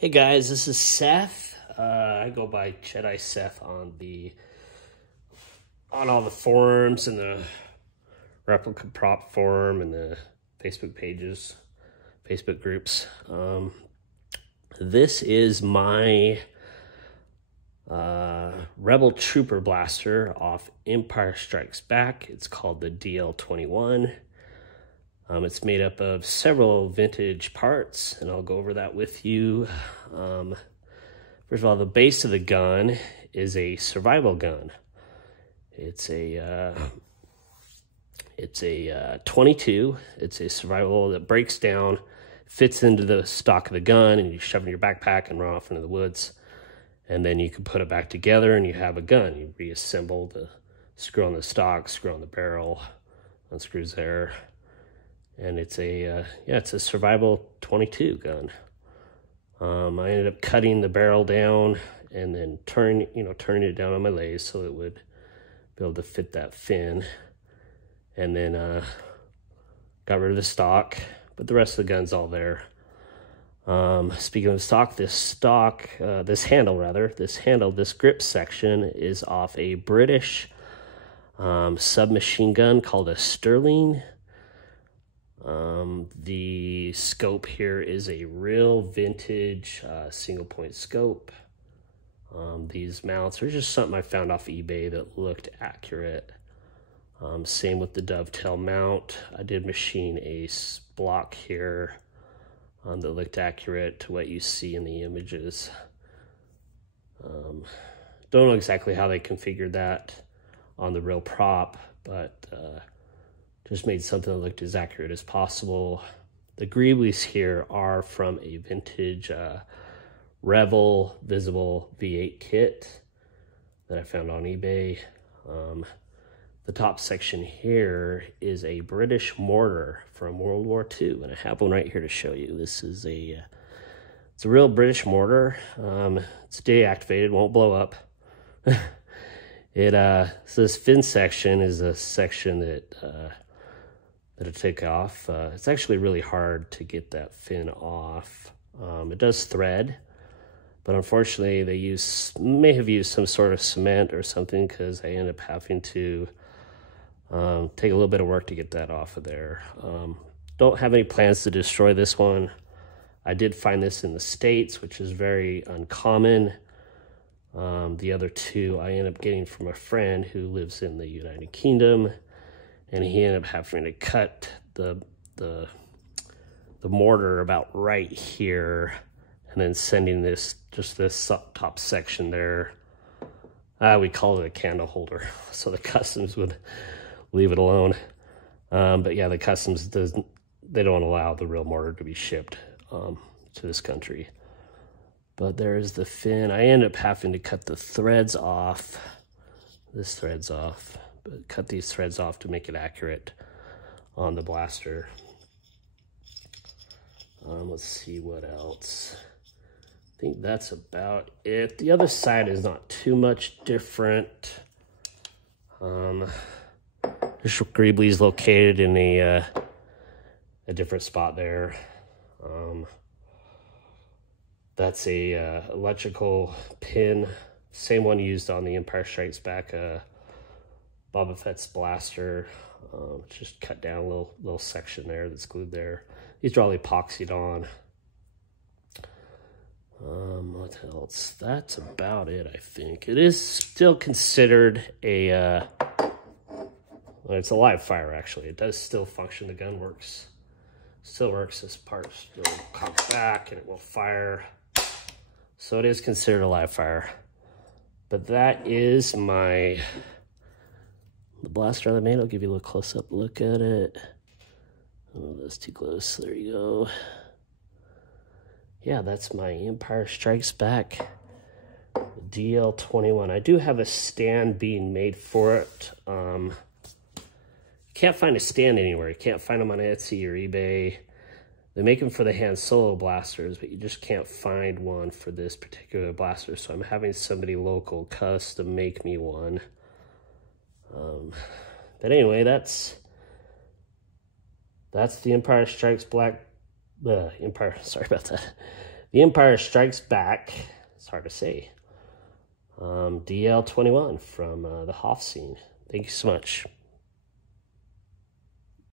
Hey guys, this is Seth. I go by Jedi Seth on all the forums and the replica prop forum and the Facebook pages, Facebook groups. This is my Rebel Trooper blaster off Empire Strikes Back. It's called the DL-21. It's made up of several vintage parts, and I'll go over that with you. First of all, the base of the gun is a survival gun. It's a 22. It's a survival that breaks down, fits into the stock of the gun, and you shove it in your backpack and run off into the woods. And then you can put it back together, and you have a gun. You reassemble the screw on the stock, screw on the barrel, unscrews there. And it's a survival 22 gun. I ended up cutting the barrel down and then turning it down on my lathe so it would be able to fit that fin. And then got rid of the stock, but the rest of the gun's all there. Speaking of stock, this grip section is off a British submachine gun called a Sterling. The scope here is a real vintage single point scope. These mounts are just something I found off eBay that looked accurate. Same with the dovetail mount. I did machine a block here that looked accurate to what you see in the images. Don't know exactly how they configured that on the real prop, but just made something that looked as accurate as possible. The greeblies here are from a vintage Revel Visible V8 kit that I found on eBay. The top section here is a British mortar from World War II, and I have one right here to show you. This is it's a real British mortar. It's deactivated, won't blow up. So this fin section is a section that I take off. It's actually really hard to get that fin off. It does thread, but unfortunately they may have used some sort of cement or something, because I end up having to take a little bit of work to get that off of there. Don't have any plans to destroy this one. I did find this in the States, which is very uncommon. The other two I ended up getting from a friend who lives in the United Kingdom, and he ended up having to cut the mortar about right here, and then sending this top section there. We call it a candle holder, so the customs would leave it alone. But yeah, the customs they don't allow the real mortar to be shipped to this country. But there's the fin. I ended up having to cut the threads off. This thread's off. But cut these threads off to make it accurate on the blaster. Let's see what else. I think that's about it. The other side is not too much different. This greebly is located in a different spot there. That's a electrical pin, same one used on the Empire Strikes Back Boba Fett's blaster. Just cut down a little section there that's glued there. These are all epoxied on. What else? That's about it, I think. It is still considered well, it's a live fire, actually. It does still function. The gun still works. This part will cock back and it will fire. So it is considered a live fire. But that is the blaster I made. I'll give you a little close-up look at it. Oh, that's too close. There you go. Yeah, that's my Empire Strikes Back DL-21. I do have a stand being made for it. You can't find a stand anywhere. You can't find them on Etsy or eBay. They make them for the Han Solo blasters, but you just can't find one for this particular blaster. So I'm having somebody local custom make me one. But anyway, that's the Empire Strikes Back. Sorry about that. The Empire Strikes Back. It's hard to say. DL-21 from the Hoff scene. Thank you so much.